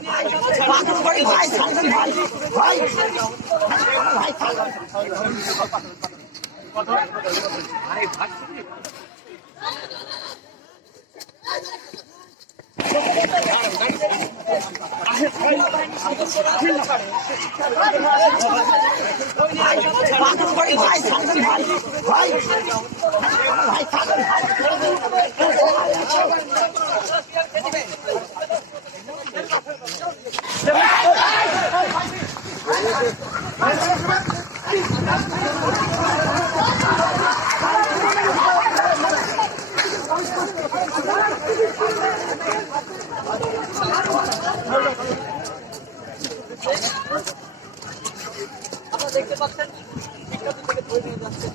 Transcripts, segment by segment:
ভাই ভাই ভাই ভাই আপনারা দেখতে পাচ্ছেন শিক্ষার্থী থেকে ধরে নিয়ে যাচ্ছে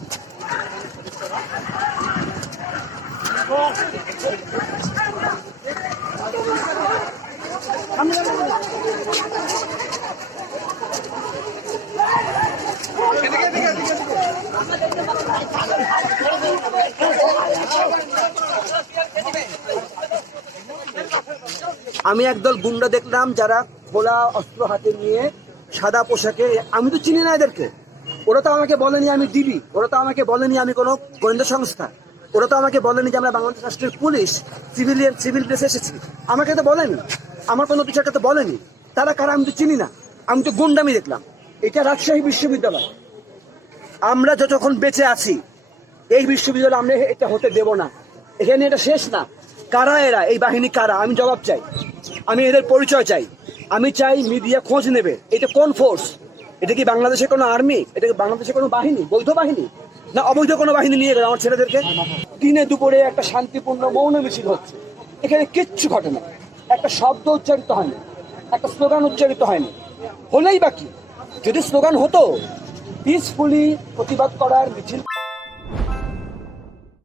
আমি একদল গুন্ডা দেখলাম যারা খোলা অস্ত্র হাতে নিয়ে সাদা পোশাকে, আমি তো চিনি না এদেরকে। ওরা তো আমাকে বলেনি আমি দিবি। ওরা তো আমাকে বলেনি আমি কোনো গোয়েন্দা সংস্থা। ওরা তো আমাকে বলেনি যে আমরা বাংলাদেশ রাষ্ট্রের পুলিশ, সিভিলিয়ান, সিভিল ড্রেসে এসেছি। আমাকে তো বলেনি। আমার কোনো বিষয়টা তো বলেনি। তারা কারা আমি তো চিনি না। আমি তো গুন্ডামি দেখলাম। এটা রাজশাহী বিশ্ববিদ্যালয়। আমরা যতক্ষণ বেঁচে আছি এই বিশ্ববিদ্যালয় আমরা এটা হতে দেব না। এখানে এটা শেষ না। কারা এরা? এই বাহিনী কারা? আমি জবাব চাই। আমি এদের পরিচয় চাই। আমি চাই মিডিয়া খোঁজ নেবে। এটা কোন ফোর্স এটা কি বাংলাদেশের কোনো আর্মি এটা কি বাংলাদেশের কোনো বাহিনী? বৈধ বাহিনী? না অবৈধ কোনো বাহিনী নিয়ে গেল আমার ছেলেদেরকে? দিনে দুপুরে একটা শান্তিপূর্ণ মৌন মিছিল হচ্ছে। এখানে কিচ্ছু ঘটে না। একটা শব্দ উচ্চারিত হয়নি। একটা স্লোগান উচ্চারিত হয়নি। হলেই বাকি যদি স্লোগান হতো পিসফুলি প্রতিবাদ করার মিছিল